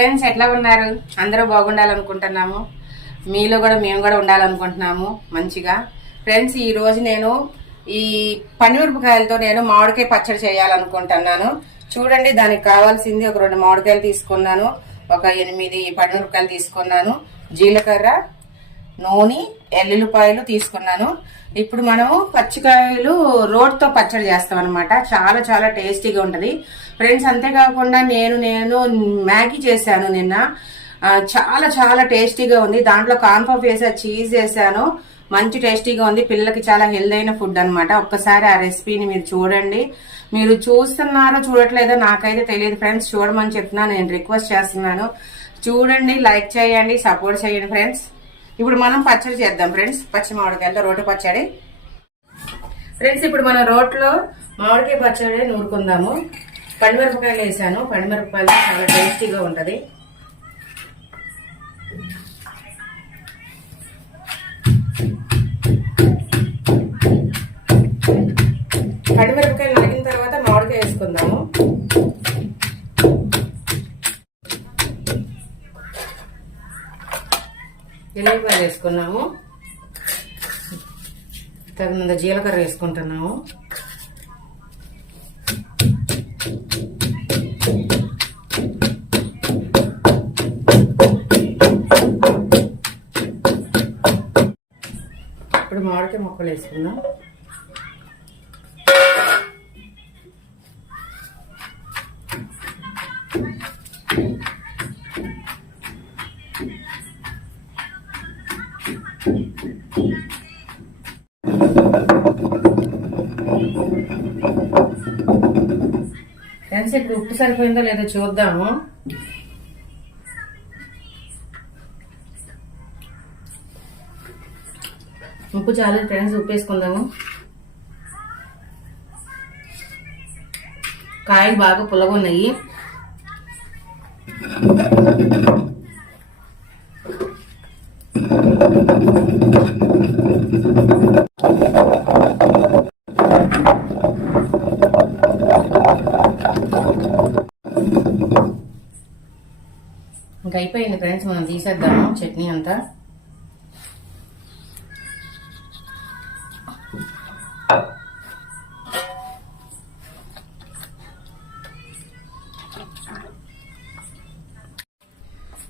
Friends ఎట్లా ఉన్నారు? అందరూ బాగుండాలనుకుంటున్నాము. మీలో కూడా మేము కూడా ఉండాలనుకుంటున్నాము మంచిగా. ఫ్రెండ్స్ ఈ రోజు నేను ఈ పనిమిరపకాయలతో నేను మామిడికాయ పచ్చడి చేయాలనుకుంటున్నాను. చూడండి, దానికి కావాల్సింది ఒక 2 మామిడికాయలు తీసుకున్నాను, ఒక 8 పనిమిరపకాయలు తీసుకున్నాను, జీలకర్ర, నూనె, ఎల్లుల్లిపాయలు తీసుకున్నాను. ఇప్పుడు మనము పచ్చికాయలు రోడ్తో పచ్చడి చేస్తాం అనమాట. చాలా చాలా టేస్టీగా ఉంటది ఫ్రెండ్స్. అంతేకాకుండా నేను మ్యాగీ చేశాను నిన్న. చాలా చాలా టేస్టీగా ఉంది. దాంట్లో కార్న్ఫ్లవర్ వేసా, చీజ్ వేసాను. మంచి టేస్టీగా ఉంది. పిల్లలకి చాలా హెల్త్ అయిన ఫుడ్ అనమాట. ఒక్కసారి ఆ రెసిపీని మీరు చూడండి. మీరు చూస్తున్నారో చూడట్లేదో నాకైతే తెలియదు ఫ్రెండ్స్. చూడమని చెప్తున్నాను, నేను రిక్వెస్ట్ చేస్తున్నాను. చూడండి, లైక్ చేయండి, సపోర్ట్ చేయండి ఫ్రెండ్స్. ఇప్పుడు మనం పచ్చడి చేద్దాం ఫ్రెండ్స్. పచ్చి మామిడికాయలతో రోటి పచ్చడి. ఫ్రెండ్స్ ఇప్పుడు మనం రోట్లో మామిడికాయ పచ్చడి నూరుకుందాము. పండుమిరపకాయలు వేసాను. పండుమిరపకాయలు చాలా టేస్టీగా ఉంటది. పండుమిరపకాయలు నలిగిన తర్వాత మామిడికాయ వేసుకుందాము. ఎల్లుల్లిపాయలు వేసుకున్నాము. తగినంత జీలకర్ర వేసుకుంటున్నాము. ఇప్పుడు మామిడికాయ ముక్కలు వేసుకుందాం. ఫ్రెండ్స్ ఇప్పుడు ఉప్పు సరిపోయిందో లేదో చూద్దాము. ఉప్పు చాలు ఫ్రెండ్స్, ఉప్పు వేసుకుందాము. కాయలు బాగా పుల్లగా ఉన్నాయి. ఇంకా అయిపోయింది ఫ్రెండ్స్, మనం తీసేద్దాము చట్నీ అంతా.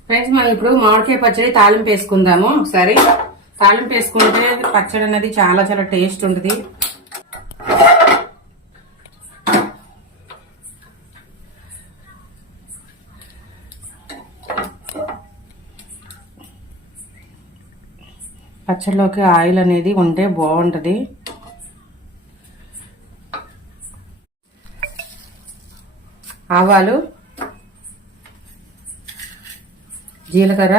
ఫ్రెండ్స్ మనం ఇప్పుడు మామిడికాయ పచ్చడి తాలింపు వేసుకుందాము. ఒకసారి తాలింపు వేసుకుంటే పచ్చడి అనేది చాలా చాలా టేస్ట్ ఉంటుంది. పచ్చడిలోకి ఆయిల్ అనేది ఉంటే బాగుంటుంది. ఆవాలు, జీలకర్ర,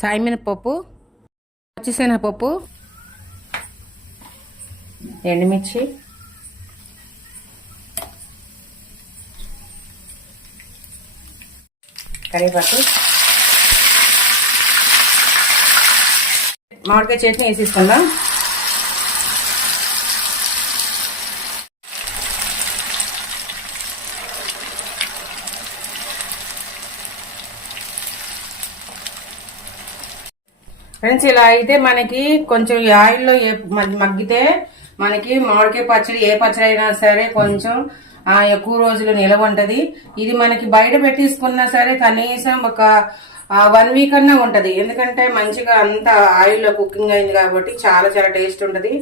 సాయిమినపప్పు, పచ్చిశనగపప్పు, ఎండుమిర్చి, కరివేపాకు, మామిడికాయ చట్నీ వేసేసుకుందాం. ఫ్రెండ్స్ ఇలా అయితే మనకి కొంచెం ఆయిల్లో మగ్గితే మనకి మామిడికాయ పచ్చడి, ఏ పచ్చడి అయినా సరే కొంచెం ఎక్కువ రోజులు నిలవ ఉంటది. ఇది మనకి బయట పెట్టేసుకున్నా సరే కనీసం ఒక 1 వీక్ అన్నా ఉంటది. ఎందుకంటే మంచిగా అంత ఆయిల్లో కుకింగ్ అయింది కాబట్టి చాలా చాలా టేస్ట్ ఉంటది.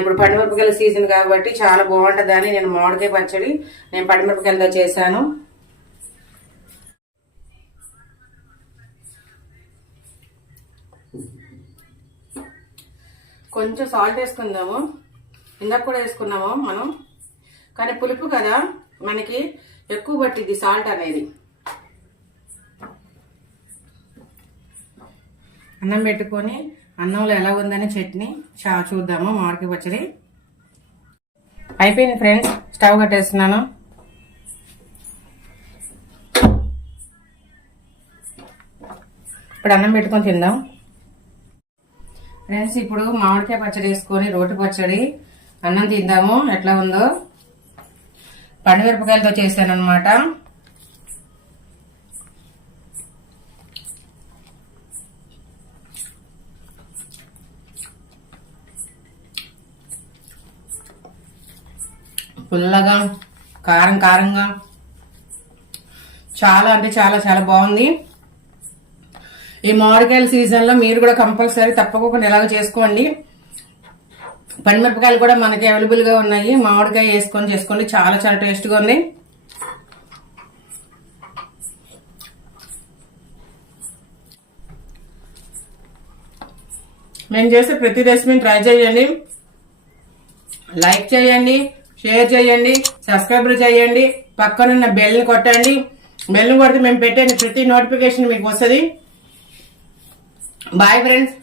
ఇప్పుడు పండుమిరపకాయల సీజన్ కాబట్టి చాలా బాగుంటది అని నేను మామిడికాయ పచ్చడి పండుమిరపకాయలతో చేశాను. కొంచెం సాల్ట్ వేసుకుందాము. ఇందాక కూడా వేసుకున్నాము మనం, కానీ పులుపు కదా మనకి ఎక్కువ పట్టింది సాల్ట్ అనేది. అన్నం పెట్టుకొని అన్నంలో ఎలా ఉందని చట్నీ చూద్దాము. మామిడికాయ పచ్చడి అయిపోయింది ఫ్రెండ్స్. స్టవ్ కట్టేస్తున్నాను. ఇప్పుడు అన్నం పెట్టుకొని తిందాం. ఫ్రెండ్స్ ఇప్పుడు మామిడికాయ పచ్చడి వేసుకొని రోటి పచ్చడి అన్నం తిందాము. ఎట్లా ఉందో పండుమిరపకాయలతో చేశాను అనమాట. పుల్లగా కారం కారంగా చాలా అంటే చాలా చాలా బాగుంది. ఈ మామిడికాయల సీజన్ లో మీరు కూడా కంపల్సరీ తప్పకుండా ఇలాగ చేసుకోండి. పండుమిరపకాయలు కూడా మనకి అవైలబుల్ గా ఉన్నాయి. మామిడికాయ వేసుకొని చేసుకోండి, చాలా చాలా టేస్ట్ గా ఉంది. నేను చేసే ప్రతి రెసిపీని ట్రై చేయండి, లైక్ చేయండి, షేర్ చేయండి, సబ్స్క్రైబ్ చేయండి, పక్కనున్న బెల్ ని కొట్టండి. బెల్ ని కొడితే మేము పెట్టే ప్రతి నోటిఫికేషన్ మీకు వస్తుంది. Bye friends.